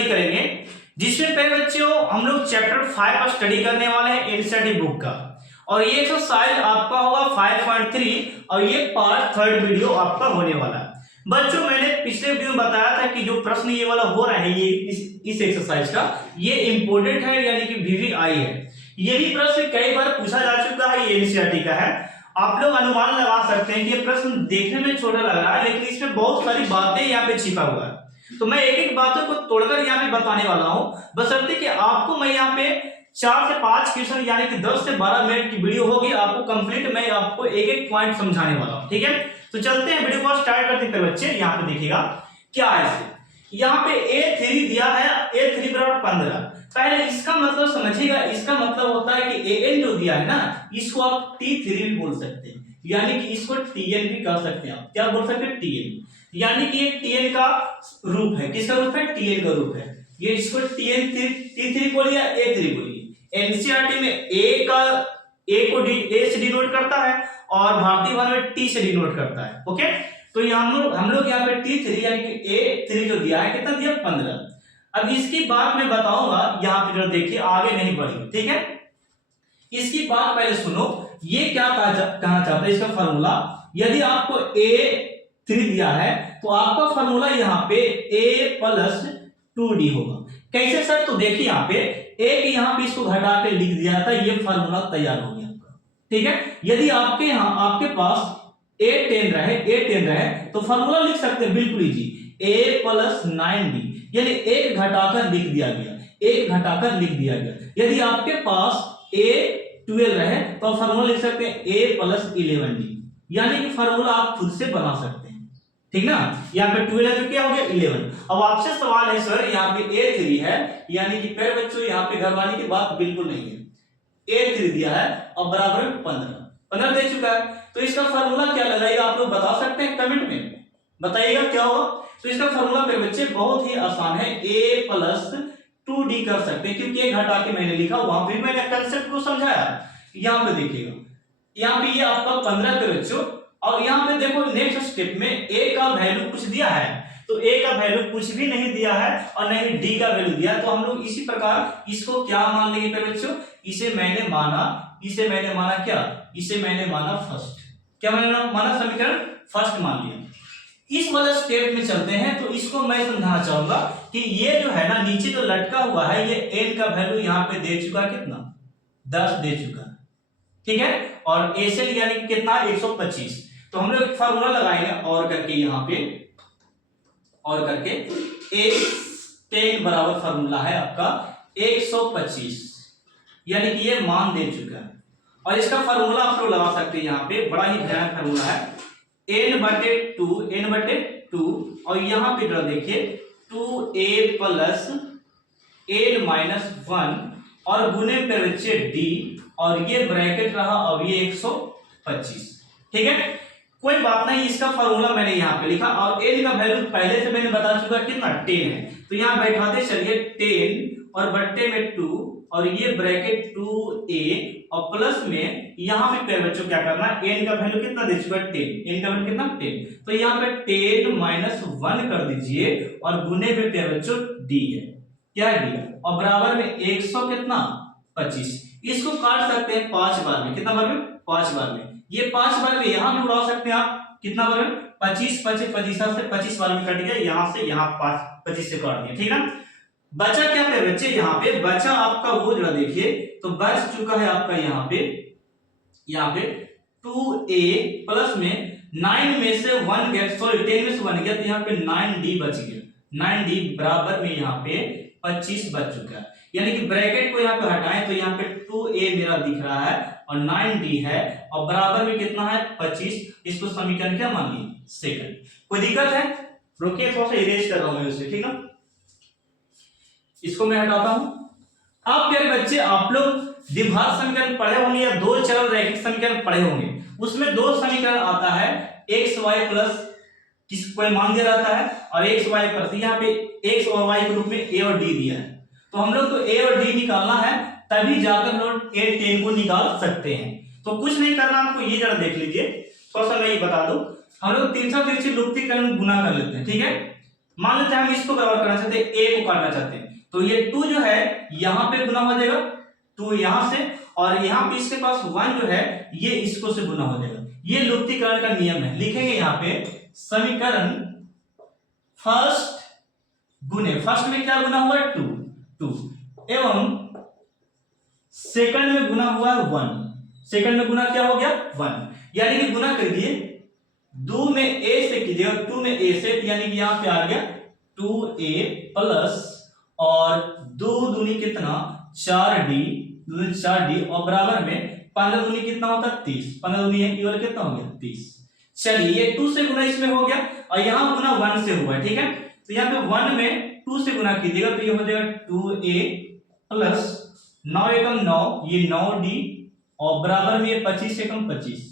Study करेंगे, जिसमें पहले बच्चों हम लोग चैप्टर 5 का स्टडी करने वाले हैं एनसीईआरटी बुक का। और ये एक्सरसाइज आपका होगा 5.3 और ये पार्ट 3 वीडियो आपका होने वाला है। बच्चों मैंने पिछले वीडियो में बताया था कि जो प्रश्न ये वाला हो रहा है ये इस एक्सरसाइज का ये इंपोर्टेंट है, यानी कि VVI है। ये भी प्रश्न कई बार पूछा जा चुका है, ये एनसीईआरटी का है। आप लोग अनुमान लगा सकते हैं कि ये प्रश्न देखने में छोटा लग रहा है, लेकिन इसमें बहुत सारी बातें यहाँ पे छिपा हुआ है। तो मैं एक एक बातों को तोड़कर यहाँ पे बताने वाला हूँ, बशर्ते कि आपको मैं यहाँ पे 4 से 5 क्वेश्चन यानी कि 10 से 12 मिनट की वीडियो होगी, आपको कंप्लीट मैं आपको एक एक पॉइंट समझाने वाला हूँ। ठीक है, तो चलते हैं वीडियो को स्टार्ट करते हैं। बच्चे यहाँ पे देखिएगा क्या है, यहाँ पे A3 दिया है, A3 बराबर 15। पहले इसका मतलब समझिएगा, इसका मतलब होता है कि AN जो दिया है ना, इसको आप T3 भी बोल सकते हैं, यानी कि इसको TN भी कह सकते हैं। आप क्या बोल सकते हैं? TN, यानी कि ये TN का रूप है। किसका रूप है? TN का रूप है। ये इसको TN T3 बोलिए या A3 बोलिए। एनसीईआरटी में A से डिनोट करता है और भारतीय भाषा में T से डिनोट करता है। ओके, तो हम लोग यहाँ पे T3 यानी कि A3 जो दिया है, कितना दिया? 15। अब इसकी बात मैं बताऊंगा, यहाँ पे जो देखिए आगे नहीं बढ़ी। ठीक है, इसकी बात पहले सुनो। ये क्या कहना चाहता है, इसका फॉर्मूला, यदि आपको A3 दिया है तो आपका फॉर्मूला यहाँ पे A + 2D होगा। कैसे सर? तो देखिए यहाँ पे एक यहाँ पे इसको घटा के लिख दिया था, ये फॉर्मूला तैयार हो गया आपका। ठीक है, यदि आपके यहाँ आपके पास A10 रहे तो फॉर्मूला लिख सकते हैं बिल्कुल इजी, A + 9D, यानी एक घटाकर लिख दिया गया, एक घटाकर लिख दिया गया। यदि आपके पास A12 रहे तो फॉर्मूला लिख सकते हैं A + 11D, यानी कि फॉर्मूला आप खुद से बना सकते हैं। ठीक ना, यहाँ पे 12 है तो क्या हो गया? 11। अब आपसे सवाल है सर यहाँ पे A3 है, यानी कि प्यारे बच्चों यहाँ पे घरवाली की बात बिल्कुल नहीं है। A3 दिया है और बराबर 15 दे चुका है, तो इसका फॉर्मूला क्या लगाएगा आप लोग बता सकते हैं? कमेंट में बताइएगा क्या होगा। तो इसका फॉर्मूला पे बच्चे बहुत ही आसान है, A + 2D कर सकते हैं, क्योंकि एक घटा के मैंने लिखा, वहां पे मैंने कंसेप्ट को समझाया। यहाँ पे देखिएगा, यहाँ पे ये आपका 15 पे बच्चों, और यहाँ पे देखो नेक्स्ट स्टेप में A का वैल्यू कुछ दिया है, तो A का वैल्यू कुछ भी नहीं दिया है और नहीं D का वैल्यू दिया, तो हम लोग इसी प्रकार इसको क्या मान लेंगे पे बच्चों? इसे मैंने माना क्या? इसे मैंने माना फर्स्ट। क्या मैंने माना? समीकरण फर्स्ट मान लिया। इस वाले स्टेप में चलते हैं, तो इसको मैं समझाना चाहूंगा कि ये जो है ना नीचे जो लटका हुआ है, ये N का वैल्यू यहाँ पे दे चुका है, कितना? 10 दे चुका है। ठीक है, और ACL यानी कि कितना? 125। तो हम लोग फार्मूला लगाएंगे और करके यहाँ पे, और करके A10 बराबर फार्मूला है आपका 125, यानी कि ये मान दे चुका है। और इसका फार्मूला आप लोग लगा सकते हैं, यहाँ पे बड़ा ही भयानक फार्मूला है, n/2 और यहाँ पे जरा देखिए 2A + n - 1 और गुने पे बच्चे D, और ये ब्रैकेट रहा, अब ये 125। ठीक है, कोई बात नहीं, इसका फार्मूला मैंने यहाँ पे लिखा, और n का वैल्यू पहले से मैंने बता चुका कितना? 10 है। तो यहाँ बैठाते चलिए 10 और बट्टे में 2 और ये ब्रैकेट 2A और प्लस में यहाँ पे प्यारे बच्चों क्या करना है? n का वैल्यू कितना दे चुका है? 10। n का वैल्यू कितना? 10। तो यहाँ पे 10 - 1 कर दीजिए और गुने पे प्यारे बच्चों D है। क्या है? D। और बराबर में 100 कितना? 25। इसको काट सकते हैं 5 बार में। कितना बार में? 5 बार में। ये 5 बार में यहाँ भी उड़ा सकते हैं आप। कितना बार में? 25 से 25 बार में कट गया, यहाँ से यहाँ 25 से काट दिया। ठीक है, बचा क्या पे बच्चे? यहाँ पे बचा आपका वो जरा देखिए, तो बच चुका है आपका यहाँ पे 2A प्लस में 9 में से 1 गया, सॉरी 10 में से 1 गया, तो यहाँ पे 9D बच गया। 9D बराबर में यहाँ पे 25 बच चुका है, यानी कि ब्रैकेट को यहाँ पे हटाएं तो यहाँ पे 2A मेरा दिख रहा है और 9D है, और बराबर में कितना है? 25। इसको समीकरण क्या मान ली? सेकंड। कोई दिक्कत है? रुकिए, थोड़ा सा इरेज कर रहा हूं मैं उसे। ठीक है, इसको मैं हटाता हूं। अब प्यारे बच्चे आप लोग द्विघात समीकरण पढ़े होंगे या दो चरम रैखिक समीकरण पढ़े होंगे, उसमें दो समीकरण आता है, xy प्लस किस कोई मान दिया रहता है और xy प्लस, यहाँ पे x और y के रूप में a और d दिया है, तो हम लोग को a और d निकालना है, तभी जाकर हम लोग A10 को निकाल सकते हैं। तो कुछ नहीं करना आपको, ये जरा देख लीजिए, थोड़ा सा मैं ये बता दूं, हम लोग तिरछा तिरछी लुप्तीकरण गुना कर लेते हैं। ठीक है, मान लेते हैं हम इसको बराबर करना चाहते हैं, ए को काटना चाहते हैं, तो ये 2 जो है यहां पे गुना हो जाएगा 2 यहां से, और यहां पे इसके पास 1 जो है ये इसको से गुना हो जाएगा। ये लुप्तीकरण का नियम है। लिखेंगे यहां पे समीकरण फर्स्ट गुने, फर्स्ट में क्या गुना हुआ है 2 एवं सेकंड में गुना हुआ है 1, सेकंड में गुना क्या हो गया 1, यानी कि गुना कर दिए 2 में a से कीजिएगा, 2 में a से, यानी कि यहां पे आ गया 2a प्लस और 2 दूनी कितना 4d, 4d और बराबर में 15 दूनी कितना होता है 30, 15 दूनी है केवल कितना हो गया 30। चलिए ये 2 से गुना इसमें हो गया और यहां गुना 1 से हुआ है, ठीक है। तो यहाँ पे 1 में 2 से गुना कीजिएगा तो ये हो जाएगा 2a प्लस 9 एकम 9, ये 9d और बराबर में ये 25 एकम 25।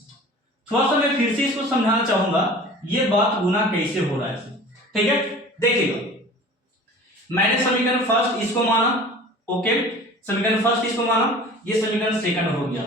थोड़ा सा मैं फिर से इसको समझाना चाहूंगा ये बात गुना कैसे हो रहा है, ठीक है। देखिएगा मैंने समीकरण फर्स्ट इसको माना, ओके, समीकरण फर्स्ट इसको माना, ये समीकरण सेकंड हो गया।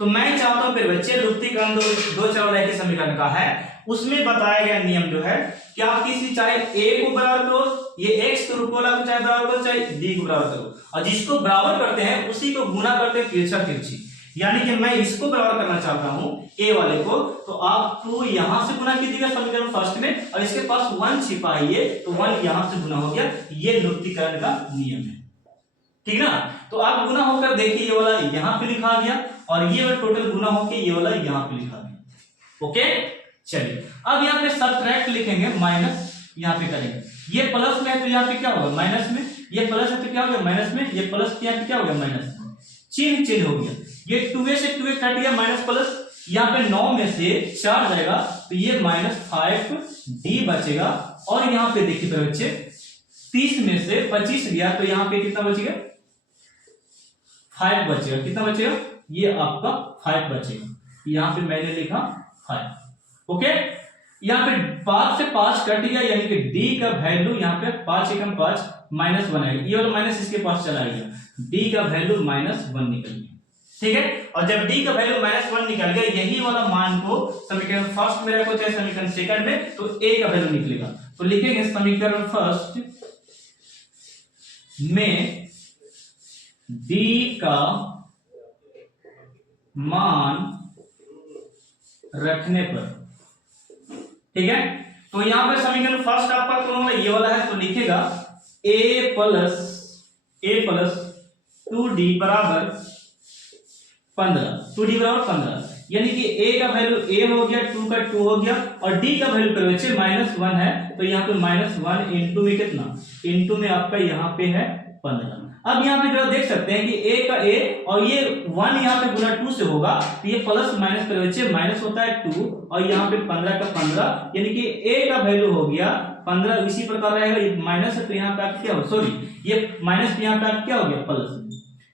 तो मैं चाहता हूं फिर बच्चे लुप्तीकरण दो चर के समीकरण का है, उसमें बताया गया नियम जो है कि आप किसी चाहे a को बराबर करो, ये x के रूप वाला को चाहे बराबर करो, चाहे d को बराबर करो, और जिसको बराबर करते हैं उसी को गुना करते हैं तिरछा तिरछी। यानी कि मैं इसको बराबर करना चाहता हूं a वाले को, तो आप 2 यहां से गुना कीजिएगा समीकरण फर्स्ट में, और इसके पास 1 छिपा है तो 1 यहां से गुना हो गया। ये लुप्तीकरण का नियम है, ठीक ना। तो आप गुना होकर देखिए ये वाला यहां पे लिखा गया और ये वाला टोटल गुना होकर ये वाला यहां पे लिखा गया, ओके। चलिए अब यहाँ पे सबट्रैक्ट लिखेंगे, माइनस यहाँ पे करेंगे, ये प्लस में है तो यहाँ पे क्या होगा माइनस में, ये प्लस है तो क्या हो गया माइनस में, ये प्लस यहाँ पे क्या हो गया माइनस में, चिन्ह चेंज हो गया, ये 2a से 2a कट गया माइनस प्लस, यहाँ पे 9 में से 4 जाएगा तो ये -5d बचेगा, और यहाँ पे देखिए तो बच्चे 30 में से 25 गया तो यहाँ पे कितना बचेगा 5 बचेगा, कितना बचेगा ये आपका 5 बचेगा, यहाँ पे मैंने लिखा 5, ओके। यहाँ पे 5 से 5 कट गया यानी कि d का वैल्यू यहाँ पे 5 एकम 5 -1 आएगा, ये वाला माइनस इसके पास चला गया, d का वैल्यू -1 निकल गया, ठीक है। और जब d का वैल्यू -1 निकल गया, यही वाला मान को समीकरण फर्स्ट में रखो चाहे समीकरण सेकंड में, तो a का वैल्यू निकलेगा। तो लिखेंगे समीकरण फर्स्ट में d का मान रखने पर, ठीक है। तो यहां पे समीकरण फर्स्ट आपका कौन होगा ये वाला है, तो लिखेगा a प्लस 2d बराबर 15, 2d बराबर 15, यानी कि a का वैल्यू a हो गया, 2 का 2 हो गया, और d का वैल्यू पर बच्चे -1 है तो यहाँ पे -1 इंटू में कितना, इंटू में आपका यहाँ पे है 15। अब यहाँ पे जरा देख सकते हैं कि a का a और ये 1 यहाँ पे गुना 2 से होगा तो ये प्लस माइनस पर बच्चे माइनस होता है 2, और यहाँ पे 15 का 15, यानी कि a का वैल्यू हो गया 15, इसी प्रकार रहेगा, ये माइनस है तो यहाँ पे आप क्या हो, सॉरी ये माइनस यहाँ पे आप क्या हो गया प्लस,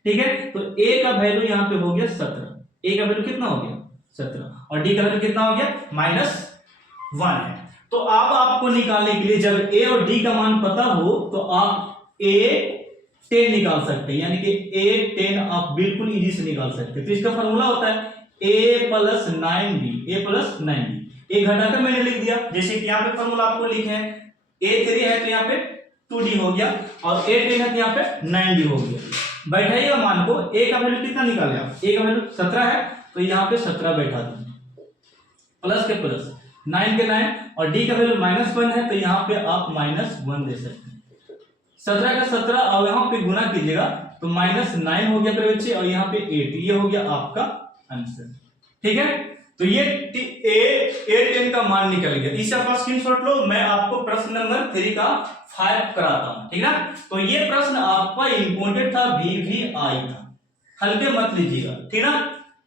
ठीक है। तो a का वैल्यू यहाँ पे हो गया 17, a का वैल्यू कितना हो गया 17, और d का वैल्यू कितना हो गया -1 है। तो अब आपको निकालने के लिए जब a और d का मान पता हो तो आप a 10 निकाल सकते हैं, यानी कि a 10 आप बिल्कुल इजी से निकाल सकते हैं। तो इसका फॉर्मूला होता है a plus 9d, a plus 9d, एक घटाकर मैंने लिख दिया, जैसे कि यहाँ पे फॉर्मूला आपको लिखे हैं a 3 है तो यहाँ पे 2d हो गया, और a 10 है तो यहाँ पे 9d हो गया। बैठाइएगा मान को, a का वैल्यू कितना निकाले आप, a का वैल्यू 17 है तो यहाँ पे 17 बैठा दें, प्लस के प्लस 9 के 9, और d का वैल्यू -1 है तो यहाँ पे आप -1 दे सकते हैं। 17 का 17 और यहाँ पे गुना कीजिएगा तो -9 हो गया मेरे बच्चे, और यहाँ पे 8, ये हो गया आपका आंसर, ठीक है। तो ये a10 का मान निकल गया, इसे आप स्क्रीनशॉट लो, मैं आपको प्रश्न नंबर 3 का 5 कराता हूं, ठीक है। तो ये प्रश्न आपका इंपोर्टेंट था, VVI था, हल्के मत लीजिएगा, ठीक है।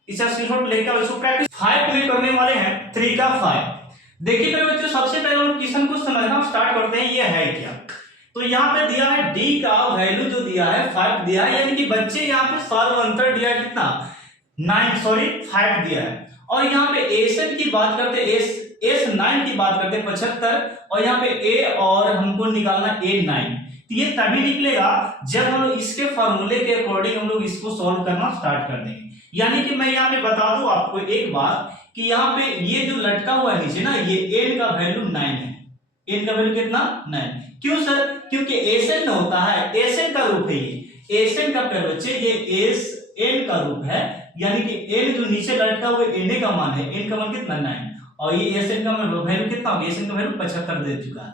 इसे स्क्रीनशॉट लेकर इसको प्रैक्टिस 5 में करने वाले हैं, 3 का 5। देखिए मेरे बच्चों सबसे पहले हम क्वेश्चन को समझना स्टार्ट करते हैं, ये है क्या। तो यहाँ पे दिया है d का वैल्यू जो दिया है 5 दिया है, यानी कि बच्चे यहाँ पे सर्वांतर दिया है कितना 5 दिया है, और यहाँ पे एस की बात करते हैं, S9 की बात करते हैं 75, और यहाँ पे a और हमको निकालना A9, तो ये तभी निकलेगा जब हम लोग इसके फॉर्मूले के अकॉर्डिंग हम लोग इसको सॉल्व करना स्टार्ट कर देंगे। यानी कि मैं यहाँ पे बता दूं आपको एक बात कि यहाँ पे ये जो लटका हुआ है नीचे ना, ये n का वैल्यू 9 है, n का वैल्यू कितना 9। क्यों सर? क्योंकि एसएन होता है, एसएन का रूप है ये, एसएन का प्यारे बच्चे ये एस एन का रूप है, यानी कि एन जो नीचे लटका हुआ एन का मान है, एन का मान कितना 9 और ये एसएन का वैल्यू कितना होगा, एसएन का वैल्यू 75 दे चुका है।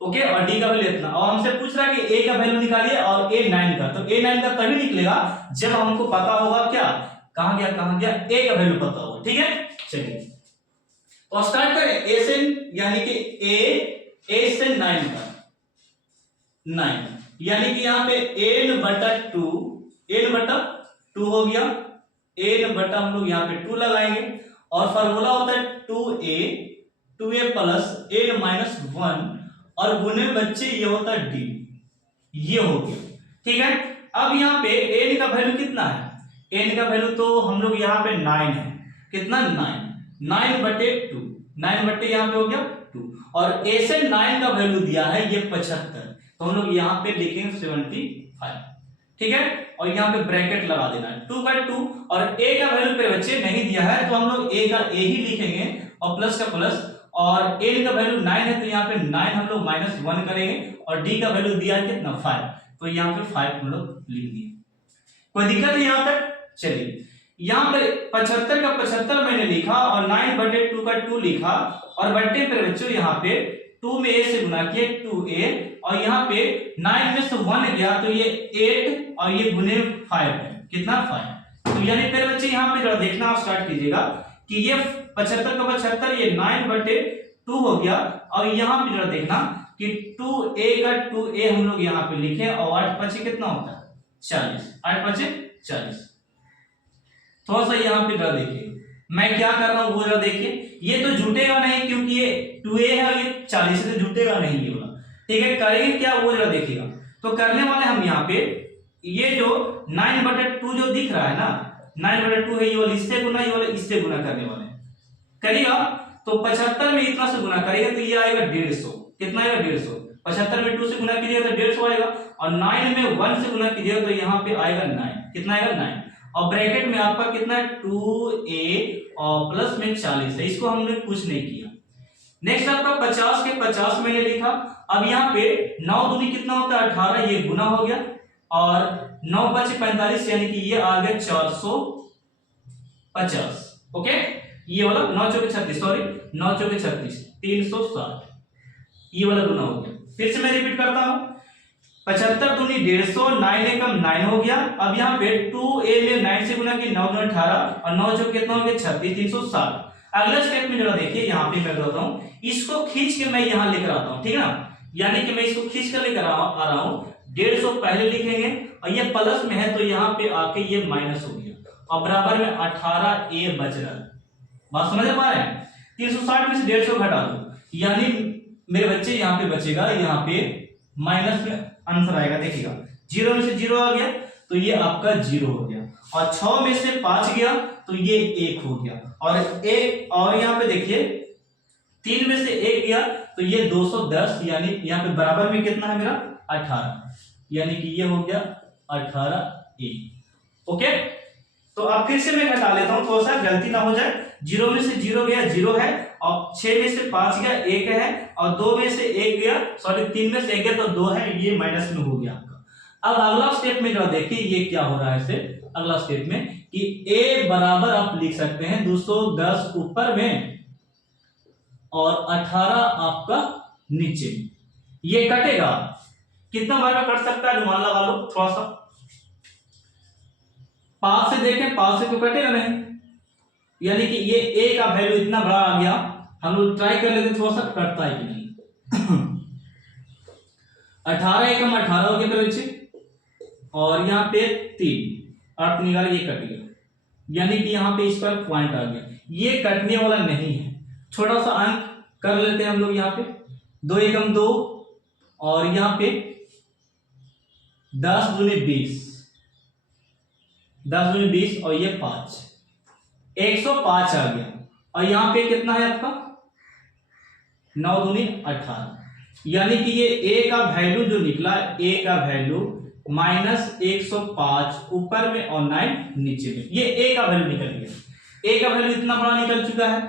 ओके, और डी का वैल्यू इतना, और हमसे पूछ रहा है कि ए का वैल्यू निकालिए और ए 9 का, तो ए 9 का तभी निकलेगा जब हमको पता होगा क्या, कहां गया ए का वैल्यू पता होगा। ठीक है, चलिए तो स्टार्ट करें। एसएन यानी कि ए से 9 का 9, यानी कि यहाँ पे n बटा 2 हो गया, n बटा हम लोग यहाँ पे 2 लगाएंगे और फार्मूला होता है 2a प्लस n माइनस 1 और गुने बच्चे ये होता है d, ये हो गया। ठीक है, अब यहाँ पे n का वैल्यू कितना है, n का वैल्यू तो हम लोग यहाँ पे 9 है, कितना 9 बटे 2, 9 बटे यहाँ पे हो गया 2 और एसएन 9 का वैल्यू दिया है ये 75, तो हम लोग यहाँ पे लिखेंगे 75। ठीक है, और यहाँ पे ब्रैकेट लगा देना है 2 का 2 और a का वैल्यू पे बच्चे नहीं दिया है तो हम लोग a का a ही लिखेंगे और प्लस का प्लस, और n का वैल्यू 9 है तो यहाँ पे 9 हम लोग माइनस 1 करेंगे और d का वैल्यू दिया है कितना 5, तो यहाँ पे 5 हम लोग लिख दिए। कोई दिक्कत है यहाँ तक? चलिए यहाँ पे 75 का 75 मैंने लिखा और 9 बटे 2 का 2 लिखा और बट्टे पे बच्चों यहाँ पे 2 में a से गुना किया 2a और यहाँ पे 9 में से 1 गया तो ये 8 और ये गुने 5 है, कितना 5। तो यानी फिर बच्चे यहाँ पे जरा देखना आप स्टार्ट कीजिएगा कि ये 75 का 75 ये 9 बटे 2 हो गया और यहाँ पे जरा देखना कि 2a का 2a हम लोग यहाँ पे लिखे और 8 5 कितना होता है 40, 8 5 40। थोड़ा सा यहाँ पे जरा देखिए मैं क्या कर रहा हूँ वो जरा देखिए, ये तो जुटेगा नहीं क्योंकि ये 2a है और ये 40 से जुटेगा नहीं ये वाला। ठीक है, करेंगे क्या वो जरा देखिएगा। तो करने वाले हम यहाँ पे ये जो 9/2 जो दिख रहा है ना, 9/2 है, ये वाला इससे गुना, ये वाला इससे गुना करने वाले करिएगा। तो 75 में इतना से गुना करेगा तो ये आएगा 150, कितना आएगा 150। 75 में 2 से गुना कीजिएगा तो 150 आएगा और 9 में 1 से गुना कीजिएगा तो यहाँ पे आएगा 9, कितना आएगा 9 और ब्रैकेट में आपका कितना है 2a और प्लस में 40 है, इसको हमने कुछ नहीं किया। नेक्स्ट आपका 50 के 50 मैंने लिखा। अब यहाँ पे 9 दूनी कितना होता है 18, ये गुना हो गया और 9 5 45 यानी कि ये आ गया 450। ओके, ये वाला 9 चौके 36, सॉरी 9 चौके 36 360, ये वाला गुना हो गया। फिर से मैं रिपीट करता हूं, 75 दूनी 150, 9 एकम 9 हो गया। अब यहाँ पे 2a में 9 से गुना किया 9 दूनी 18 और 9 चौके कितना हो गया 36 360। अगला स्टेप में जरा देखिए, यहाँ पे मैं बताता हूँ, इसको खींच के मैं यहाँ लेकर आता हूँ, ठीक है ना, यानी कि मैं इसको खींच कर लेकर आ रहा हूँ। 150 पहले लिखेंगे और ये प्लस में है तो यहाँ पे आके ये माइनस हो गया और बराबर में 18a बच रहा है। बात समझ पा रहे हैं? 360 में से 150 घटा दो, यानी मेरे बच्चे यहाँ पे बचेगा, यहाँ पे माइनस में आंसर आएगा। देखिएगा 0 में से 0 आ गया तो ये आपका 0 हो गया और 6 में से 5 गया तो ये 1 हो गया और यहाँ पे देखिए 3 में से 1 गया तो ये 210, यानी यहाँ पे बराबर में कितना है मेरा 18, यानी कि ये हो गया 18a। ओके, तो अब फिर से मैं घटा लेता हूं, थोड़ा सा गलती ना हो जाए। 0 में से 0 गया 0 है और 6 में से 5 गया 1 है और 2 में से 1 गया, सॉरी 3 में से 1 गया तो 2 है, ये माइनस में हो गया आपका। अब अगला स्टेप में जरा देखिए ये क्या हो रहा है इससे अगला स्टेप में कि a बराबर आप लिख सकते हैं 210 ऊपर में और 18 आपका नीचे। ये कटेगा, कितना बार में कट सकता है अनुमान लगा लो थोड़ा सा, 5 से देखें, 5 से तो कटेगा नहीं, यानी कि ये a का वैल्यू इतना बड़ा आ गया। हम लोग ट्राई कर लेते थोड़ा सा कटता है कि नहीं। 18 एकम 18 हो गया मेरे बच्चे और यहाँ पे 3 अर्थ निकाले, ये कट गया, यानी कि यहाँ पे इस पर पॉइंट आ गया, ये कटने वाला नहीं है। छोटा सा अंक कर लेते हैं हम लोग, यहाँ पे 2 एकम 2 और यहाँ पे 10 दूनी 20, 10 दूनी 20 और ये 5, 105 आ गया और यहाँ पे कितना है आपका 9 दूनी 18, यानी कि ये a का वैल्यू जो निकला, a का वैल्यू -105 ऊपर में और 9 नीचे में, ये a का वैल्यू निकल गया। a का वैल्यू इतना बड़ा निकल चुका है।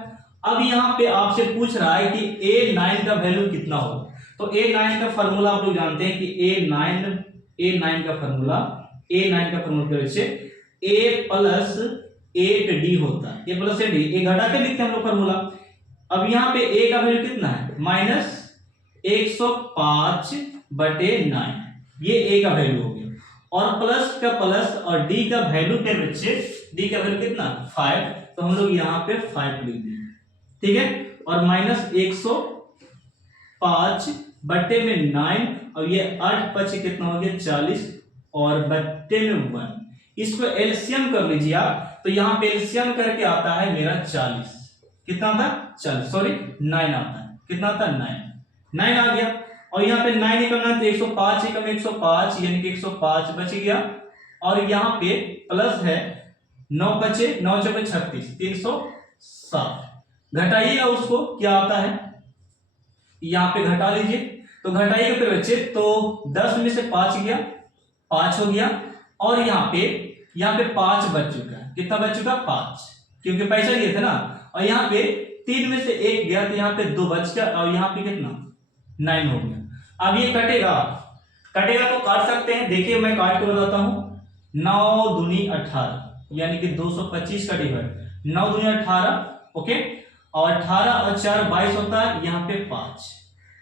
अब यहाँ पे आपसे पूछ रहा है कि A9 का वैल्यू कितना होगा। तो A9 का फॉर्मूला आप लोग जानते हैं कि A9 का फॉर्मूला के वजह से A प्लस 8D होता है। A प्लस 8D, ये घटा के लिखते हैं हम लोग फॉर्मूला। अब यहाँ पे A का वैल्यू कितना है, माइनस 105/9, ये A का वैल्यू हो गया। और प्लस का प्लस और D का वैल्यू के बच्चे, D का वैल्यू कितना 5, तो हम लोग यहाँ पे 5 लिख देंगे, ठीक है। और माइनस 105/9, और ये 8 5 कितना हो गया 40, और बट्टे में 1, इसको एलसीएम कर लीजिए आप, तो यहाँ पे एलसीएम करके आता है मेरा 40, कितना आता है 40, सॉरी 9 आता है, कितना आता है 9 आ गया। और यहाँ पे 9 निकलना तो 105 एकम 105, यानी कि 105 बच गया। और यहाँ पे प्लस है 9 बचे 9 चौके 36, 360, घटाइएगा उसको, क्या आता है यहाँ पे घटा लीजिए, तो घटाइएगा फिर बच्चे, तो 10 में से 5 गया, 5 हो गया। और यहाँ पे 5 बच चुका है, कितना बच चुका 5, क्योंकि पैसा लिए थे ना। और यहाँ पे 3 में से 1 गया, तो यहाँ पे 2 बच गया, और यहाँ पे कितना 9 हो गया। अब ये कटेगा तो काट सकते हैं, देखिए मैं काट के बताता हूं। 9 दूनी 18, यानी कि 225 का डिवाइड 9 दूनी 18, ओके। और 18 और 4 22 होता है, यहाँ पे 5,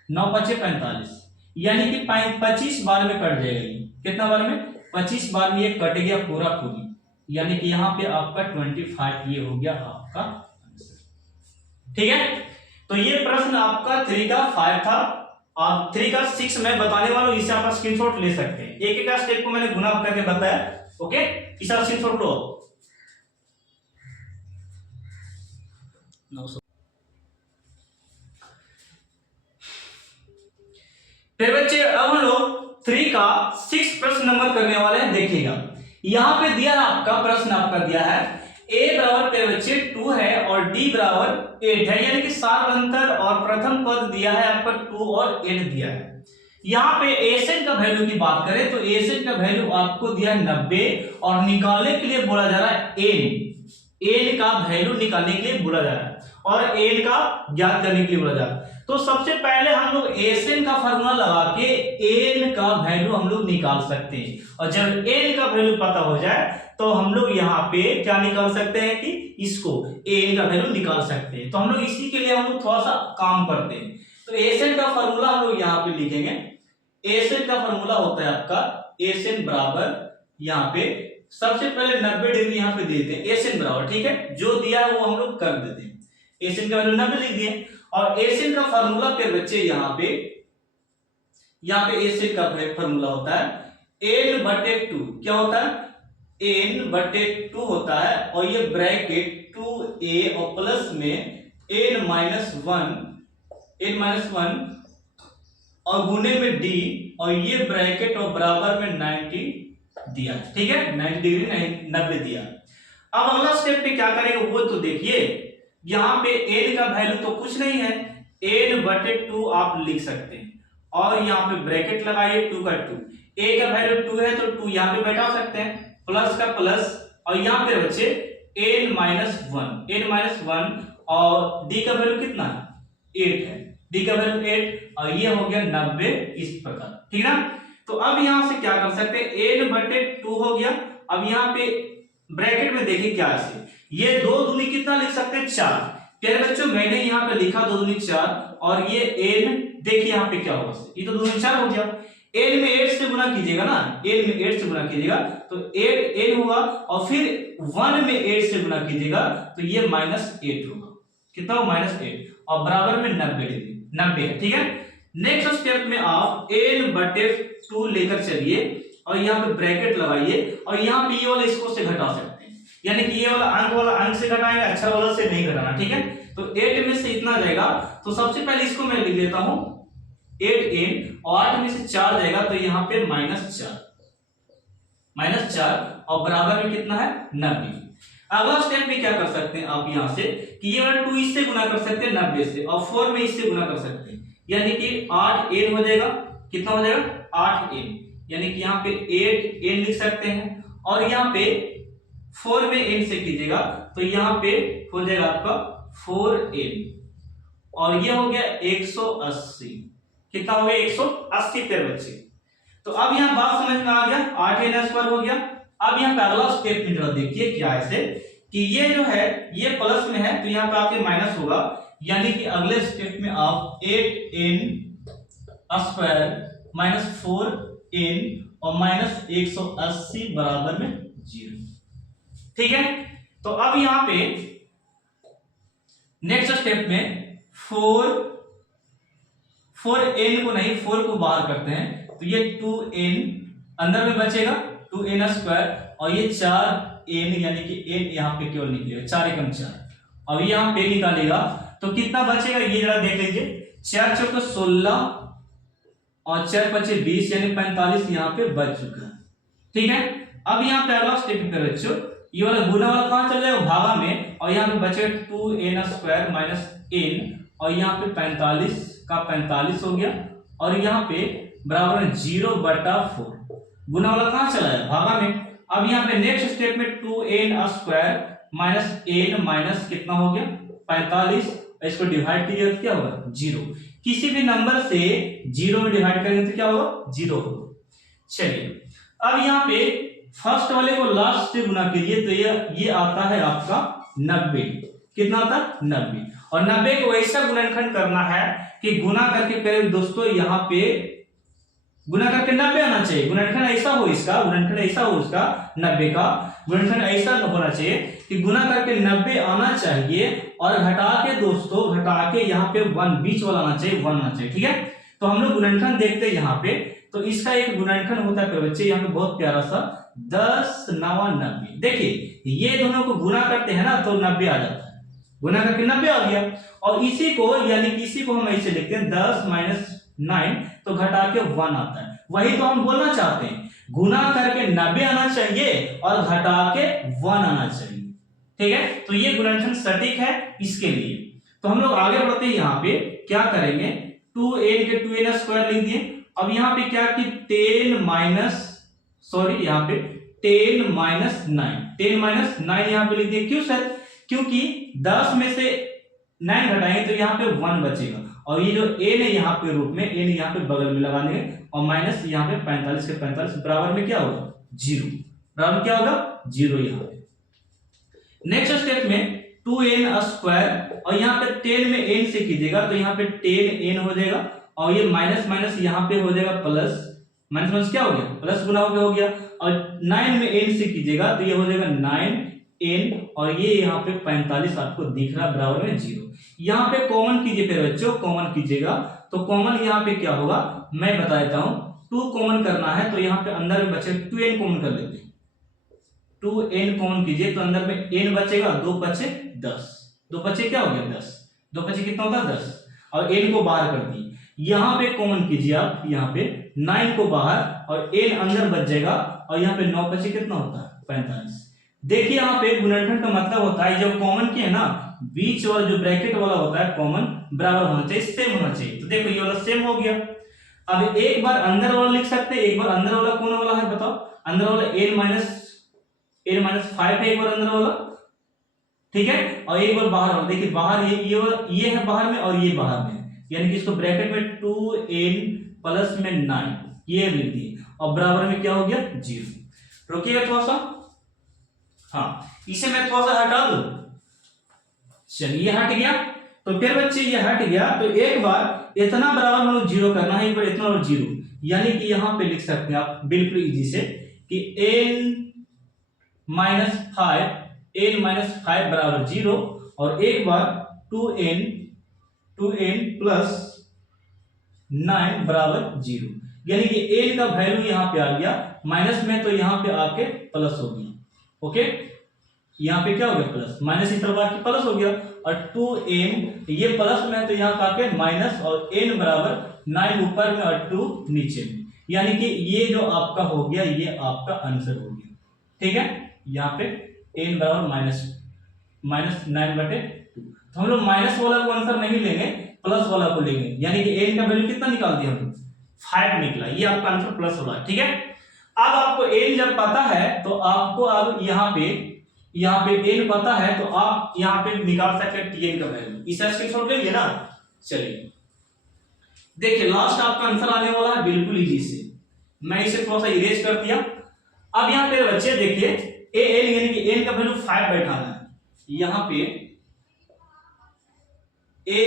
9 5 45, यानी कि 25 बार में कट जाएगा ये, कितना बार में 25 बार में ये कट गया पूरा पूरी, यानी कि यहाँ पे आपका 25 ये हो गया आपका आंसर, ठीक है। तो ये प्रश्न आपका 3 का 5 था, और 3 का 6 मैं बताने वाला हूं, इसे आप स्क्रीनशॉट ले सकते हैं। एक एक स्टेप को मैंने गुना करके बताया, ओके, इसे स्क्रीनशॉट लो। फिर बच्चे अब हम लोग 3 का 6 प्रश्न नंबर करने वाले हैं, देखिएगा। यहां पे दिया है आपका प्रश्न, आपका दिया है a बराबर पे बच्चे 2 है और d बराबर 8 है, यानी कि सार्वंतर और प्रथम पद दिया है आपका 2 और 8 दिया है। यहाँ पे एसएन का वैल्यू की बात करें तो एसएन का वैल्यू आपको दिया है 90, और निकालने के लिए बोला जा रहा है एन का वैल्यू निकालने के लिए बोला जा रहा है, और एन का ज्ञात करने के लिए बोला जा रहा है। तो सबसे पहले हम लोग एसएन का फॉर्मूला लगा के एन का वैल्यू हम लोग निकाल सकते हैं, और जब एन का वैल्यू पता हो जाए तो हम लोग यहाँ पे क्या निकाल सकते हैं कि इसको एन का वैल्यू निकाल सकते हैं। तो हम लोग इसी के लिए हम लोग थोड़ा सा काम करते हैं। तो एसएन का फॉर्मूला हम लोग यहाँ पे लिखेंगे। एसएन का फॉर्मूला होता है आपका एसएन बराबर, यहाँ पे सबसे पहले 90 डिग्री यहाँ पे देते हैं, एसएन बराबर, ठीक है, जो दिया है वो हम लोग कर देते हैं। एसएन का वैल्यू 90 लिख दिए, और एसएन का फॉर्मूला पे बच्चे यहाँ पे एसएन का फॉर्मूला होता है n/2, क्या होता है n/2 होता है, और ये ब्रैकेट 2a और प्लस में n-1 और गुने में d, और ये ब्रैकेट और बराबर में 90 दिया, ठीक है, 90 डिग्री 90 दिया। अब अगला स्टेप पे क्या करेंगे वो तो देखिए। यहाँ पे n का वैल्यू तो कुछ नहीं है, n/2 आप लिख सकते हैं, और यहाँ पे ब्रैकेट लगाइए 2 का 2, a का वैल्यू 2 है तो 2 यहाँ पे बैठा सकते हैं, प्लस का प्लस, और यहाँ पे बच्चे n-1, और d का वैल्यू कितना है 8 है, d का वैल्यू 8, और ये हो गया 90 इस प्रकार, ठीक ना। तो अब यहां से क्या कर सकते हैं, n/2 हो गया। अब यहाँ पे ब्रैकेट में देखिए क्या है, ये 2 दूनी कितना लिख सकते हैं 4। प्यारे बच्चों मैंने यहाँ पे लिखा 2 दूनी 4, और ये n देखिए यहाँ पे क्या होगा, ये तो 2 दूनी 4 हो गया। n में 8 से गुना कीजिएगा ना, n में 8 से गुना कीजिएगा तो 8 n होगा, और फिर 1 में 8 से गुना कीजिएगा तो ये -8 होगा, कितना हो -8, और बराबर में 90 डिग्री 90 है, ठीक है। नेक्स्ट स्टेप में आप n/2 लेकर चलिए, और यहाँ पे ब्रैकेट लगाइए, और यहाँ पे ये वाला इसको से घटा सकते हैं, यानी कि ये वाला अंक से घटाएंगे, अक्षर वाला से नहीं घटाना, ठीक है। तो 8 में से इतना जाएगा, तो सबसे पहले इसको मैं लिख देता हूं 8n, और 8 में से 4 जाएगा तो यहाँ पे -4, और बराबर में कितना है 90। अगला स्टेप में क्या कर सकते हैं आप यहाँ से कि ये वाला 2 इससे गुना कर सकते हैं 90 से, और 4 में इससे गुना कर सकते हैं, यानी कि 8n हो जाएगा, कितना हो जाएगा 8n, यानी कि यहाँ पे 8n लिख सकते हैं, और यहाँ पे 4 में n से कीजिएगा तो यहाँ पे हो जाएगा आपका 4n और ये हो गया 180। कितना हो गया? 180 पेयर बच्चे। तो अब यहाँ बात समझ में आ गया, 8n² हो गया। अब यहाँ पे अगला स्टेप में जरा देखिए क्या है से कि ये जो है ये प्लस में है तो यहाँ पे आपके माइनस होगा, यानी कि अगले स्टेप में आप 8n² माइनस 4n और माइनस 180 बराबर में 0। ठीक है, तो अब यहां पे नेक्स्ट स्टेप में 4n को नहीं 4 को बाहर करते हैं तो ये 2n अंदर में बचेगा 2n² और ये 4n यानी कि n यहां पे केवल निकलेगा 4 एकम 4 और ये यहां पे निकालेगा तो कितना बचेगा ये जरा देख लीजिए। 4 चौके 16 और 4 पचे 20 यानी 45 यहाँ पे बच चुका है। ठीक है, अब यहाँ पे अगला स्टेप पे बच्चों ये वाला गुना वाला कहां चल जाएगा? भागा में, और यहाँ पे बचेगा 2n² माइनस n और यहाँ पे 45 का 45 हो गया और यहाँ पे बराबर 0/4। गुना वाला कहां चला है? भागा में। अब यहाँ पे नेक्स्ट स्टेप में 2n² माइनस n माइनस कितना हो गया? 45। इसको डिवाइड कीजिए तो क्या होगा? 0। किसी भी नंबर से 0 में डिवाइड करेंगे तो क्या होगा? 0 होगा। चलिए अब यहाँ पे फर्स्ट वाले को लास्ट से गुना कीजिए तो ये आता है आपका 90। कितना आता है? 90। और 90 को ऐसा गुणनखंड करना है कि गुना करके करें दोस्तों, यहाँ पे गुना करके 90 आना चाहिए। गुणनखंड ऐसा हो इसका, गुणनखंड ऐसा हो इसका 90 का गुणनखंड ऐसा होना चाहिए कि गुना करके 90 आना चाहिए और घटा के दोस्तों घटा के यहाँ पे 1 बीच वाला आना चाहिए, 1 आना चाहिए। ठीक है, तो हम लोग गुणनखंड देखते हैं यहाँ पे। तो इसका एक गुणनखंड होता है बच्चे यहाँ पे बहुत प्यारा सा 10 9 90। देखिए ये दोनों को गुना करते हैं ना तो 90 आ जाता है, गुना करके 90 आ गया। और इसी को यानी कि इसी को हम ऐसे लिखते हैं 10 माइनस 9 तो घटा के 1 आता है। वही तो हम बोलना चाहते हैं, गुना करके 90 आना चाहिए और घटा के 1 आना चाहिए। ठीक है, तो ये गुणनखंड सटीक है इसके लिए। तो हम लोग आगे बढ़ते हैं, यहाँ पे क्या करेंगे 2n के 2n² लिख दिए। अब यहाँ पे क्या कि 10 माइनस यहाँ पे 10 माइनस 9 10 माइनस 9 यहाँ पे लिख दिए। क्यों सर? क्योंकि 10 में से 9 घटाएंगे तो यहाँ पे 1 बचेगा और ये जो n है यहाँ पे रूप में n यहाँ पे बगल में लगा देंगे और माइनस यहाँ पे 45 के 45 बराबर में क्या होगा? 0। बराबर में क्या होगा? 0 यहाँ पे। नेक्स्ट स्टेप में 2n² और यहाँ पे 10 में n से कीजिएगा तो यहाँ पे 10n हो जाएगा और ये माइनस माइनस यहाँ पे हो जाएगा प्लस, माइनस माइनस क्या हो गया? प्लस गुना हो गया। और 9 में n से कीजिएगा तो ये हो जाएगा 9n और ये यहाँ पे 45 आपको दिख रहा बराबर में 0। यहाँ पे कॉमन कीजिए फिर बच्चों, कॉमन कीजिएगा तो कॉमन यहाँ पे क्या होगा मैं बता देता हूँ। 2 कॉमन करना है तो यहाँ पे अंदर में बचे 2n कॉमन कर लेते हैं। 2n कॉमन कीजिए तो अंदर में n बचेगा, 2 बचे 10, 2 बचे क्या हो गया 10, 2 बचे कितना होता है 10 और n को बाहर कर दिए। यहाँ पे कॉमन कीजिए आप, यहाँ पे 9 को बाहर और n अंदर बच जाएगा और यहाँ पे 9 बचे कितना होता है 45। देखिए यहाँ पे गुणनखंड का मतलब होता है जब कॉमन किए ना बीच वाला जो ब्रैकेट वाला होता है कॉमन बराबर होना चाहिए, सेम होना चाहिए। तो देखो ये वाला सेम हो गया। अब एक बार अंदर वाला लिख सकते हैं, एक बार अंदर वाला कौन वाला है बताओ? अंदर वाला n माइनस 5 है एक बार अंदर वाला, ठीक है, और एक बार बाहर वाला। देखिए बाहर ये है बाहर में और ये बाहर में, यानी कि इसको ब्रैकेट में 2n प्लस में 9 ये लिख दिए और बराबर में क्या हो गया 0। रोकिएगा थोड़ा सा, हाँ इसे मैं थोड़ा सा हटा दूं। चलिए हट गया। तो फिर बच्चे ये हट गया तो एक बार इतना बराबर हम लोग 0 करना है, एक बार इतना और 0, यानी कि यहां पे लिख सकते हैं आप बिल्कुल इजी से कि n माइनस 5 बराबर 0 और एक बार 2n प्लस 9 बराबर 0, यानी कि n का वैल्यू यहां पे आ गया माइनस में तो यहां पे आके प्लस हो गया। ओके, यहाँ पे क्या हो गया प्लस, माइनस इस तरफ आके प्लस हो गया और 2n ये प्लस में है तो यहाँ का आके माइनस और n बराबर 9 ऊपर में और 2 नीचे में, यानी कि ये जो आपका हो गया ये आपका आंसर हो गया। ठीक है, यहाँ पे n बराबर माइनस 9/2। तो हम लोग माइनस वाला को आंसर नहीं लेंगे, प्लस वाला को लेंगे, यानी कि n का वैल्यू कितना निकाल दिया हम 5 निकला, ये आपका आंसर प्लस वाला। ठीक है, अब आपको n जब पता है तो आपको अब यहाँ पे यहाँ पे एन पता है तो आप यहाँ पे निकाल सकते हैं टीएन का वैल्यू। इसका स्क्रीनशॉट ले लिया ना। चलिए देखिए लास्ट आपका आंसर आने वाला है बिल्कुल इजी से, मैं इसे थोड़ा सा इरेज कर दिया। अब यहाँ पे बच्चे देखिए ए एन यानी कि एन का वैल्यू 5 बैठाना है, यहाँ पे ए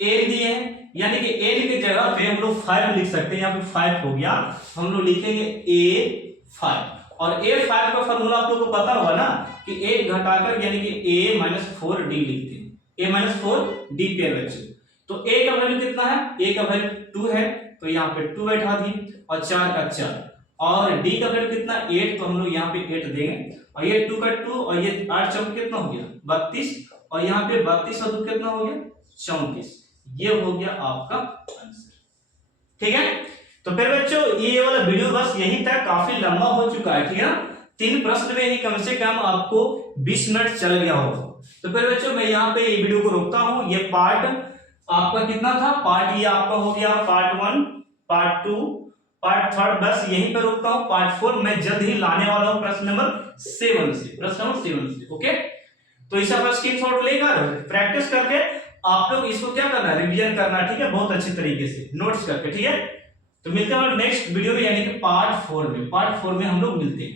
एन दिए हैं, यानी कि एन की जगह पे हम लोग 5 लिख सकते हैं, यहाँ पे 5 हो गया, हम लोग लिखेंगे ए 5। और ए 5 का फॉर्मूला आप लोग को पता होगा ना कि 1 घटाकर यानी कि ए -4 डी लिखते हैं, ए -4 डी पेयर बच्चे। तो ए का वैल्यू कितना है, ए का वैल्यू 2 है तो यहाँ पे 2 बैठा दिए और 4 का 4, और डी का वैल्यू कितना 8 तो हम लोग यहाँ पे 8 देंगे, और ये 2 का 2 और ये 8 चौक कितना हो गया 32, और यहाँ पे 32 और 2 कितना हो गया 34। ये हो गया आपका आंसर। ठीक है, तो फिर बच्चों ये वाला वीडियो बस यहीं तक, काफी लंबा हो चुका है, ठीक है ना। 3 प्रश्न में ही कम से कम आपको 20 मिनट चल गया होगा। तो फिर बच्चों मैं यहाँ पे ये वीडियो को रोकता हूँ। ये पार्ट आपका कितना था, पार्ट ये आपका हो गया पार्ट 1, पार्ट 2, पार्ट 3, बस यहीं पर रोकता हूँ। पार्ट 4 मैं जल्द ही लाने वाला हूँ प्रश्न नंबर 7 से, प्रश्न नंबर 7 से। ओके, तो इस पर स्क्रीनशॉट लेकर प्रैक्टिस करके आप लोग इसको क्या करना है, रिवीजन करना है, ठीक है, बहुत अच्छी तरीके से नोट्स करके, ठीक है। तो मिलते हैं नेक्स्ट वीडियो में यानी कि पार्ट 4 में, पार्ट 4 में हम लोग मिलते हैं।